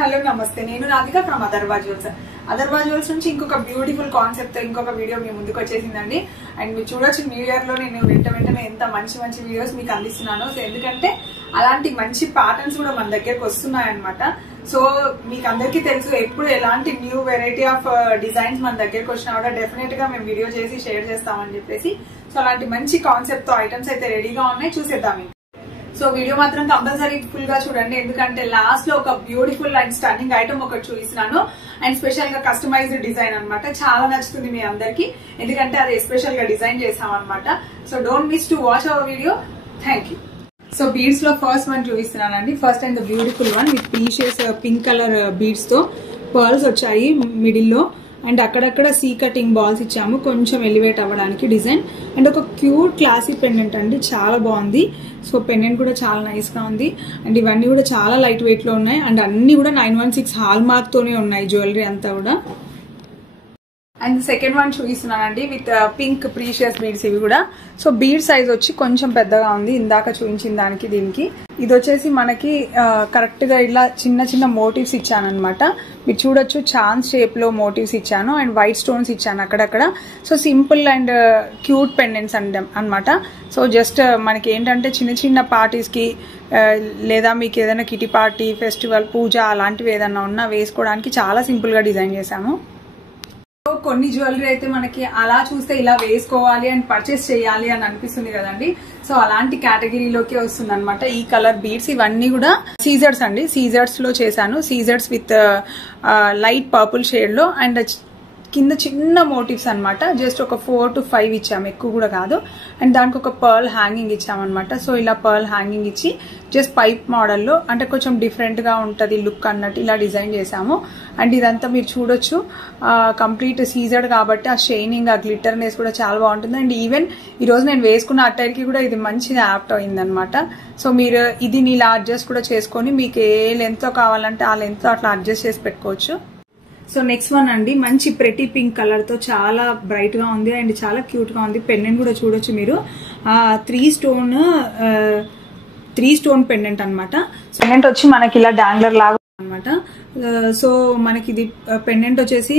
Hello నమస్తే నేను Radhika from Atharva jewels నుంచి ఇంకొక బ్యూటిఫుల్ కాన్సెప్ట్ తో ఇంకొక వీడియో మీ ముందుకు వచ్చేసిందండి. అండ్ మీరు చూడొచ్చు న్యూ ఇయర్ లో నేను వెంటనే ఎంత మంచి మంచి వీడియోస్ మీకు అందిస్తున్నాను. సో ఎందుకంటే అలాంటి మంచి ప్యాటర్న్స్ కూడా మన దగ్గరకు వస్తున్నాయన్నమాట. సో మీకు అందరికీ తెలుసు ఎప్పుడు ఎలాంటి న్యూ వెరైటీ ఆఫ్ డిజైన్స్ మన దగ్గరకు వచ్చినా కూడా డెఫినెట్ గా మేము వీడియో చేసి షేర్ చేస్తామని చెప్పేసి. సో అలాంటి మంచి కాన్సెప్ట్ తో ఐటమ్స్ అయితే రెడీగా ఉన్నాయి, చూసేద్దాం. సో వీడియో మాత్రం కంపల్సరీ ఫుల్ గా చూడండి, ఎందుకంటే లాస్ట్ లో ఒక బ్యూటిఫుల్ అండ్ స్టన్నింగ్ ఐటమ్ ఒకటి చూపిస్తున్నాను. అండ్ స్పెషల్ గా కస్టమైజ్డ్ డిజైన్ అనమాట. చాలా నచ్చుతుంది మీ అందరికి, ఎందుకంటే అది స్పెషల్ గా డిజైన్ చేసాం అనమాట. So don't miss to watch hour video. Thank you. So beads లో ఫస్ట్ వన్ చూపిస్తున్నానండి. First and the beautiful one with precious pink colour beads తో పర్ల్స్ వచ్చాయి మిడిల్ లో. అండ్ అక్కడక్కడ సీ కటింగ్ బాల్స్ ఇచ్చాము కొంచెం ఎలివేట్ అవ్వడానికి డిజైన్. అండ్ ఒక క్యూట్ క్లాసీ పెండెంట్ అండి, చాలా బాగుంది. సో పెండెంట్ కూడా చాలా నైస్ గా ఉంది. అండ్ ఇవన్నీ కూడా చాలా లైట్ వెయిట్ లో ఉన్నాయి. అండ్ అన్ని కూడా 916 హాల్ మార్క్ తోనే ఉన్నాయి జ్యువెలరీ అంతా కూడా. అండ్ సెకండ్ వన్ చూపిస్తున్నానండి విత్ పింక్ ప్రీషియస్ బీడ్స్. ఇవి కూడా సో బీడ్ సైజ్ వచ్చి కొంచెం పెద్దగా ఉంది ఇందాక చూపించిన దానికి దీనికి. ఇది వచ్చేసి మనకి కరెక్ట్ గా ఇలా చిన్న చిన్న మోటివ్స్ ఇచ్చాను అనమాట. మీరు చూడొచ్చు ఛాన్స్ షేప్ లో మోటివ్స్ ఇచ్చాను అండ్ వైట్ స్టోన్స్ ఇచ్చాను అక్కడక్కడ. So simple and cute pendants అనమాట. సో జస్ట్ మనకి ఏంటంటే చిన్న చిన్న పార్టీస్ కి లేదా మీకు ఏదైనా కిటీ పార్టీ, ఫెస్టివల్, పూజ అలాంటివి ఏదైనా ఉన్నా వేసుకోవడానికి చాలా సింపుల్ గా డిజైన్ చేశాము. కొన్ని జ్యువెలరీ అయితే మనకి అలా చూస్తే ఇలా వేసుకోవాలి అండ్ పర్చేస్ చేయాలి అని అనిపిస్తుంది కదండి. సో అలాంటి కేటగిరీలోకి వస్తుంది అనమాట ఈ కలర్ బీడ్స్. ఇవన్నీ కూడా సీజర్స్ అండి, సీజర్స్ లో చేశాను. సీజర్స్ విత్ లైట్ పర్పుల్ షేడ్ లో అండ్ కింద చిన్న మోటివ్స్ అనమాట. జస్ట్ ఒక 4 to 5 ఇచ్చాము, ఎక్కువ కూడా కాదు. అండ్ దానికి ఒక పర్ల్ హ్యాంగింగ్ ఇచ్చామన్నమాట. సో ఇలా పర్ల్ హ్యాంగింగ్ ఇచ్చి జస్ట్ పైప్ మోడల్లో, అంటే కొంచెం డిఫరెంట్ గా ఉంటది లుక్ అన్నట్టు ఇలా డిజైన్ చేశాము. అండ్ ఇదంతా మీరు చూడొచ్చు కంప్లీట్ సీజర్డ్ కాబట్టి ఆ షైనింగ్, ఆ గ్లిటర్నెస్ కూడా చాలా బాగుంటుంది. అండ్ ఈవెన్ ఈ రోజు నేను వేసుకున్న అటైర్ కి కూడా ఇది మంచిగా యాప్ట్ అయిందనమాట. సో మీరు ఇది ఇలా అడ్జస్ట్ కూడా చేసుకొని మీకు ఏ లెంత్ కావాలంటే ఆ లెంత్ అట్లా అడ్జస్ట్ చేసి పెట్టుకోవచ్చు. సో నెక్స్ట్ వన్ అండి, మంచి ప్రెటీ పింక్ కలర్ తో చాలా బ్రైట్ గా ఉంది అండ్ చాలా క్యూట్ గా ఉంది. పెండెంట్ కూడా చూడొచ్చు మీరు, 3 స్టోన్ పెండెంట్ అనమాట. పెండెంట్ వచ్చి మనకి ఇలా డాంగ్లర్ లాగా అనమాట. సో మనకి ఇది పెండెంట్ వచ్చేసి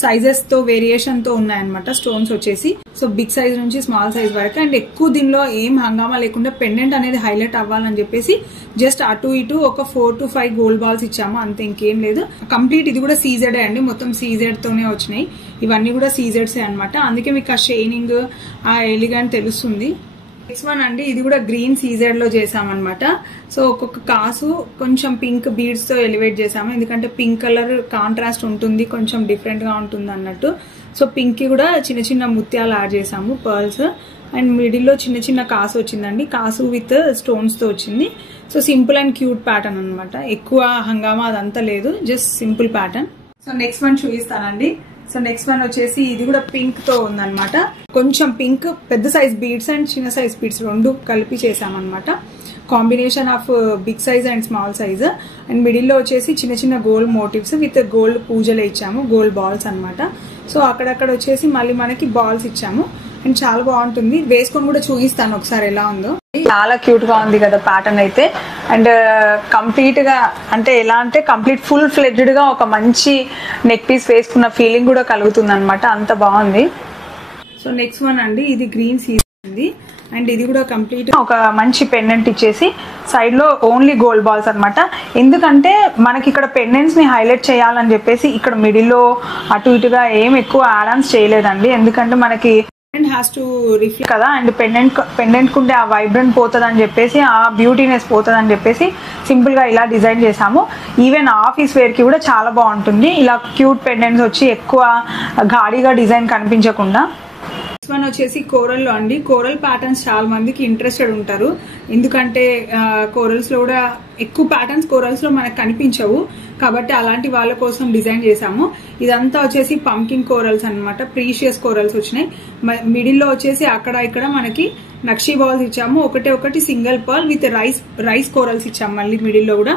సైజెస్ తో వేరియేషన్ తో ఉన్నాయన్నమాట స్టోన్స్ వచ్చేసి. సో బిగ్ సైజ్ నుంచి స్మాల్ సైజ్ వరకు. అండ్ ఎక్కువ దీనిలో ఏం హంగామా లేకుండా పెండెంట్ అనేది హైలైట్ అవ్వాలని చెప్పేసి జస్ట్ అటు ఇటు ఒక 4 to 5 గోల్డ్ బాల్స్ ఇచ్చాము, అంతే, ఇంకేం లేదు. కంప్లీట్ ఇది కూడా సీజెడ్ అండి, మొత్తం సీజెడ్ తోనే వచ్చినాయి. ఇవన్నీ కూడా సీజెడ్స్ అనమాట. అందుకే మీకు ఆ షైనింగ్, ఆ ఎలిగెంట్ తెలుస్తుంది. నెక్స్ట్ వన్ అండి, ఇది కూడా గ్రీన్ సీజెడ్ లో చేసామన్నమాట. సో ఒక్కొక్క కాసు కొంచెం పింక్ బీడ్స్ తో ఎలివేట్ చేసాము, ఎందుకంటే పింక్ కలర్ కాంట్రాస్ట్ ఉంటుంది, కొంచెం డిఫరెంట్ గా ఉంటుంది అన్నట్టు. సో పింక్ కి కూడా చిన్న చిన్న ముత్యాలు యాడ్ చేసాము, పర్ల్స్. అండ్ మిడిల్ లో చిన్న చిన్న కాసు వచ్చిందండి, కాసు విత్ స్టోన్స్ తో వచ్చింది. So simple and cute pattern అనమాట, ఎక్కువ హంగామా అదంతా లేదు, just simple pattern. So next one చూపిస్తానండి. సో నెక్స్ట్ వన్ వచ్చేసి ఇది కూడా పింక్ తో ఉందన్నమాట. కొంచెం పింక్, పెద్ద సైజ్ బీడ్స్ అండ్ చిన్న సైజ్ బీడ్స్ రెండు కలిపి చేసామన్నమాట. Combination of big size and small size. And middle లో వచ్చేసి చిన్న చిన్న గోల్డ్ మోటివ్స్ విత్ గోల్డ్ పూజలు ఇచ్చాము, గోల్డ్ బాల్స్ అనమాట. సో అక్కడక్కడ వచ్చేసి మళ్ళీ మనకి బాల్స్ ఇచ్చాము. అండ్ చాలా బాగుంటుంది, వేసుకొని కూడా చూపిస్తాను ఒకసారి ఎలా ఉందో. చాలా క్యూట్ గా ఉంది కదా ప్యాటర్న్ అయితే. అండ్ కంప్లీట్ గా అంటే ఎలా అంటే కంప్లీట్ ఫుల్ ఫ్లెడ్జ్డ్ గా ఒక మంచి నెక్ పీస్ వేసుకున్న ఫీలింగ్ కూడా కలుగుతుంది అనమాట, అంత బాగుంది. సో నెక్స్ట్ వన్ అండి, ఇది గ్రీన్ సీజన్ ఉంది. అండ్ ఇది కూడా కంప్లీట్ ఒక మంచి పెండెంట్ ఇచ్చేసి సైడ్ లో ఓన్లీ గోల్డ్ బాల్స్ అనమాట. ఎందుకంటే మనకి ఇక్కడ పెండెంట్స్ ని హైలైట్ చేయాలని చెప్పేసి ఇక్కడ మిడిల్ లో అటు ఇటుగా ఏం ఎక్కువ యాడ్ ఆన్స్ చేయలేదండి, ఎందుకంటే మనకి హ్యాస్ టు రిఫ్లెక్ట్ కదా. అండ్ పెండెంట్ కుంటే ఆ వైబ్రెంట్ పోతుంది అని చెప్పేసి, ఆ బ్యూటీనెస్ పోతుంది అని చెప్పేసి సింపుల్ గా ఇలా డిజైన్ చేసాము. ఈవెన్ ఆఫీస్ వేర్ కి కూడా చాలా బాగుంటుంది ఇలా క్యూట్ పెండెంట్స్ వచ్చి, ఎక్కువ గాడిగా డిజైన్ కనిపించకుండా. నెక్స్ట్ వన్ వచ్చేసి కోరల్ లో అండి. కోరల్ ప్యాటర్న్స్ చాలా మందికి ఇంట్రెస్టెడ్ ఉంటారు, ఎందుకంటే కోరల్స్ లో కూడా ఎక్కువ ప్యాటర్న్స్ కోరల్స్ లో మనకు కనిపించవు కాబట్టి అలాంటి వాళ్ళ కోసం డిజైన్ చేసాము. ఇదంతా వచ్చేసి పంకిన్ కోరల్స్ అనమాట, ప్రీషియస్ కోరల్స్ వచ్చినాయి. మిడిల్ లో వచ్చేసి అక్కడ ఇక్కడ మనకి నక్షీ బాల్స్ ఇచ్చాము, ఒకటి single pearl with rice corals ఇచ్చాము. మళ్ళీ మిడిల్ లో కూడా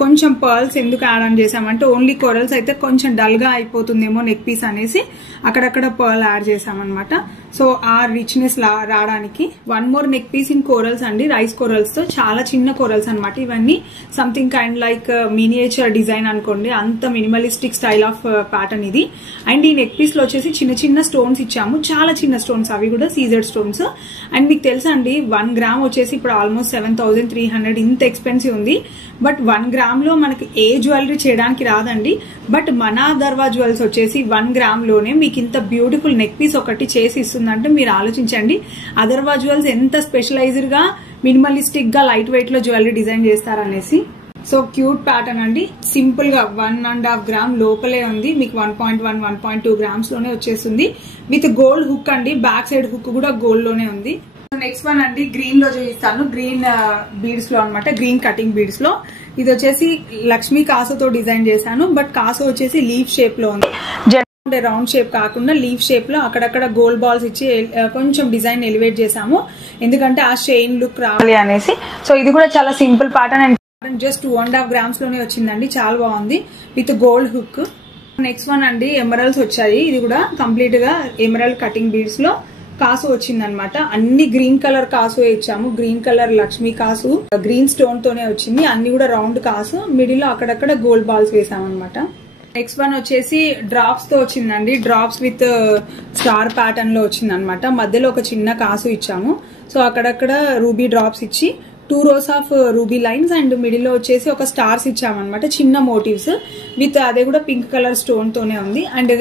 కొంచెం పర్ల్స్ ఎందుకు యాడ్ ఆన్ చేసామంటే ఓన్లీ కోరల్స్ అయితే కొంచెం డల్ గా అయిపోతుందేమో నెక్ పీస్ అనేసి అక్కడక్కడ పర్ల్ యాడ్ చేసామన్నమాట. సో ఆ రిచ్నెస్ రావడానికి. One more neck piece in corals అండి, రైస్ కోరల్స్ తో, చాలా చిన్న కోరల్స్ అనమాట ఇవన్నీ. Something kind like miniature design అనుకోండి, అంత మినిమలిస్టిక్ స్టైల్ ఆఫ్ ప్యాటర్న్ ఇది. అండ్ ఈ నెక్ పీస్ లో వచ్చేసి చిన్న చిన్న స్టోన్స్ ఇచ్చాము, చాలా చిన్న స్టోన్స్, అవి కూడా సీజెడ్ స్టోన్స్. అండ్ మీకు తెలుసా అండి 1 గ్రామ్ వచ్చేసి ఇప్పుడు ఆల్మోస్ట్ 7300, ఇంత ఎక్స్పెన్సివ్ ఉంది. బట్ 1 గ్రామ్ లో మనకి ఏ జ్యువెలరీ చేయడానికి రాదండి. బట్ మన దర్వా జ్యువెల్స్ వచ్చేసి 1 గ్రామ్ లోనే మీకు ఇంత బ్యూటిఫుల్ నెక్ పీస్ ఒకటి చేసి ఇస్తుందంటే మీరు ఆలోచించండి అదర్వా జ్యువెల్స్ ఎంత స్పెషలైజ్డ్ గా మినిమలిస్టిక్ గా లైట్ వెయిట్ లో జ్యువెలరీ డిజైన్ చేస్తారనేసి. సో క్యూట్ ప్యాటర్న్ అండి, సింపుల్ గా 1.5 గ్రామ్ లోపలే ఉంది, మీకు 1.1, 1.2 గ్రామ్స్ లోనే వచ్చేస్తుంది విత్ గోల్డ్ హుక్ అండి. బ్యాక్ సైడ్ హుక్ కూడా గోల్డ్ లోనే ఉంది. నెక్స్ట్ వన్ అండి గ్రీన్ లో చూపిస్తాను, గ్రీన్ బీడ్స్ లో అనమాట, గ్రీన్ కటింగ్ బీడ్స్ లో. ఇది వచ్చేసి లక్ష్మీ కాసుతో డిజైన్ చేశాను, బట్ కాసు వచ్చేసి లీఫ్ షేప్ లో ఉంది. రౌండ్ షేప్ కాకుండా లీఫ్ షేప్ లో అక్కడక్కడ గోల్డ్ బాల్స్ ఇచ్చి కొంచెం డిజైన్ ఎలివేట్ చేసాము, ఎందుకంటే ఆ షైన్ లుక్ రావాలి అనేసి. సో ఇది కూడా చాలా simple pattern and just 2.5 grams లోనే వచ్చిందండి, చాలా బాగుంది with gold hook. Next one అండి ఎమరల్స్ వచ్చాయి, ఇది కూడా కంప్లీట్ గా ఎమరల్డ్ కటింగ్ బీడ్స్ లో కాసు వచ్చిందనమాట. అన్ని గ్రీన్ కలర్ కాసు ఇచ్చాము, గ్రీన్ కలర్ లక్ష్మీ కాసు గ్రీన్ స్టోన్ తోనే వచ్చింది, అన్ని కూడా రౌండ్ కాసు, మిడిల్ లో అక్కడక్కడ గోల్డ్ బాల్స్ వేసామన్నమాట. నెక్స్ట్ వన్ వచ్చేసి డ్రాప్స్ తో వచ్చిందండి, డ్రాప్స్ విత్ స్టార్ ప్యాటర్న్ లో వచ్చింది అనమాట. మధ్యలో ఒక చిన్న కాసు ఇచ్చాము, సో అక్కడక్కడ రూబీ డ్రాప్స్ ఇచ్చి 2 rows of ruby lines and middle లో వచ్చేసి ఒక స్టార్స్ ఇచ్చామన్నమాట, చిన్న మోటివ్స్ విత్ అదే కూడా పింక్ కలర్ స్టోన్ తోనే ఉంది. అండ్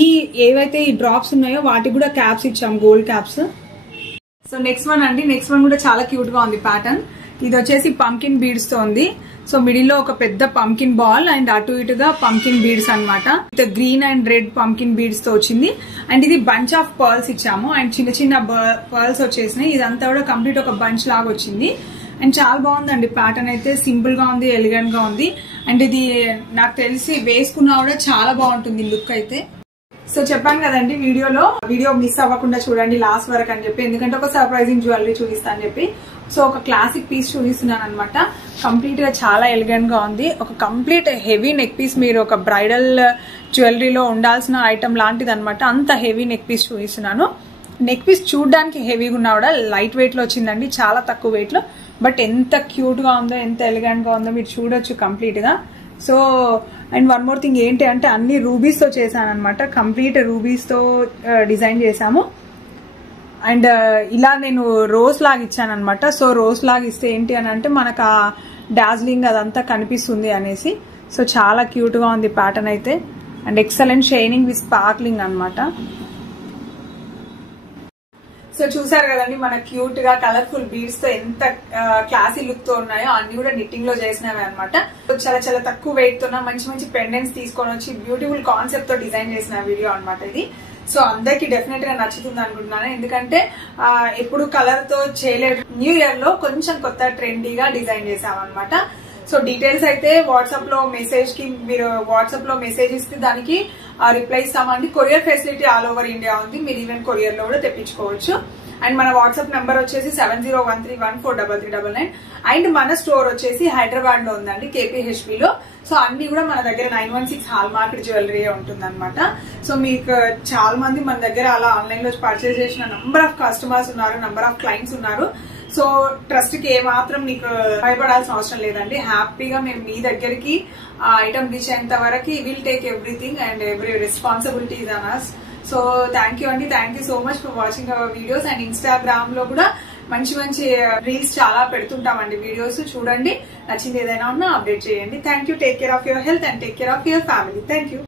ఈ ఏవైతే ఈ డ్రాప్స్ ఉన్నాయో వాటికి కూడా క్యాప్స్ ఇచ్చాము, gold caps. So next one అండి, నెక్స్ట్ వన్ కూడా చాలా క్యూట్ గా ఉంది ప్యాటర్న్. ఇది వచ్చేసి పంకిన్ బీడ్స్ తో ఉంది. సో మిడిల్ లో ఒక పెద్ద పంకిన్ బాల్ అండ్ అటు ఇటుగా పంకిన్ బీడ్స్ అనమాట, with green and red pumpkin beads తో వచ్చింది. అండ్ ఇది బంచ్ ఆఫ్ పర్ల్స్ ఇచ్చాము అండ్ చిన్న చిన్న పర్ల్స్ వచ్చేసినాయి. ఇదంతా కూడా కంప్లీట్ ఒక బంచ్ లాగా వచ్చింది అండ్ చాలా బాగుందండి ప్యాటర్న్ అయితే, సింపుల్ గా ఉంది, ఎలిగెంట్ గా ఉంది. అండ్ ఇది నాకు తెలిసి వేసుకున్నా కూడా చాలా బాగుంటుంది లుక్ అయితే. సో చెప్పాను కదండి వీడియో మిస్ అవ్వకుండా చూడండి లాస్ట్ వరకు అని చెప్పి, ఎందుకంటే ఒక సర్ప్రైజింగ్ జ్యువెలరీ చూపిస్తా అని చెప్పి. సో ఒక క్లాసిక్ పీస్ చూపిస్తున్నాను అనమాట, కంప్లీట్ గా చాలా ఎలిగెంట్ గా ఉంది. ఒక కంప్లీట్ హెవీ నెక్ పీస్, మీరు ఒక బ్రైడల్ జ్యువెలరీలో ఉండాల్సిన ఐటమ్ లాంటిది అనమాట, అంత హెవీ నెక్ పీస్ చూపిస్తున్నాను. నెక్ పీస్ చూడడానికి హెవీగా ఉన్నా కూడా లైట్ వెయిట్ లో వచ్చిందండి, చాలా తక్కువ వెయిట్ లో. బట్ ఎంత క్యూట్ గా ఉందో, ఎంత ఎలిగెంట్ గా ఉందో మీరు చూడొచ్చు కంప్లీట్ గా. So and one more thing ఏంటి అంటే అన్ని రూబీస్ తో చేశాను అనమాట, కంప్లీట్ రూబీస్ తో డిజైన్ చేశాము. అండ్ ఇలా నేను రోజ్ లాగా ఇచ్చాను అనమాట. సో రోజ్ లాగా ఇస్తే ఏంటి అని అంటే మనకు ఆ డార్జిలింగ్ అదంతా కనిపిస్తుంది అనేసి. సో చాలా క్యూట్ గా ఉంది ప్యాటర్న్ అయితే, and excellent shining with sparkling అనమాట. సో చూసారు కదండి మన క్యూట్ గా కలర్ఫుల్ బీడ్స్ తో ఎంత క్లాసీ లుక్ తో ఉన్నాయో, అన్ని కూడా నిట్టింగ్ లో చేసినవి అనమాట. చాలా చాలా తక్కువ వెయిట్ తో మంచి మంచి పెండెంట్స్ తీసుకొని వచ్చి బ్యూటిఫుల్ కాన్సెప్ట్ తో డిజైన్ చేసిన వీడియో అనమాట ఇది. సో అందరికి డెఫినెట్ గా నచ్చుతుంది అనుకుంటున్నాను, ఎందుకంటే ఎప్పుడు కలర్ తో చేయలేదు. న్యూ ఇయర్ లో కొంచెం కొత్త ట్రెండీగా డిజైన్ చేసామన్నమాట. సో డీటెయిల్స్ అయితే వాట్సాప్ లో మెసేజ్ కి, మీరు వాట్సాప్ లో మెసేజ్ ఇస్తే దానికి రిప్లై ఇస్తామండి. Courier facility all over India ఉంది, మీరు ఈవెన్ కొరియర్ లో కూడా తెప్పించుకోవచ్చు. అండ్ మన వాట్సాప్ నెంబర్ వచ్చేసి 7013143399. అండ్ మన స్టోర్ వచ్చేసి హైదరాబాద్ లో ఉందండి, KPHP లో. సో అన్ని కూడా మన దగ్గర 916 హాల్ మార్కెట్ జ్యువెలరీ ఉంటుంది అనమాట. సో మీకు చాలా మంది మన దగ్గర అలా ఆన్లైన్ లో పర్చేస్ చేసిన నంబర్ ఆఫ్ కస్టమర్స్ ఉన్నారు, నంబర్ ఆఫ్ క్లయింట్స్ ఉన్నారు. సో ట్రస్ట్ కి ఏ మాత్రం మీకు భయపడాల్సిన అవసరం లేదండి. హ్యాపీగా మేము మీ దగ్గరికి ఐటమ్ రీచ్ అయ్యేంత వరకు will take everything and every responsibilities on us. So thank you అండి, thank you so much for watching our videos. And Instagram లో కూడా మంచి మంచి రీల్స్ చాలా పెడుతుంటామండి, వీడియోస్ చూడండి. నచ్చింది ఏదైనా ఉన్నా అప్డేట్ చేయండి. Thank you, take care of your health and take care of your family. Thank you.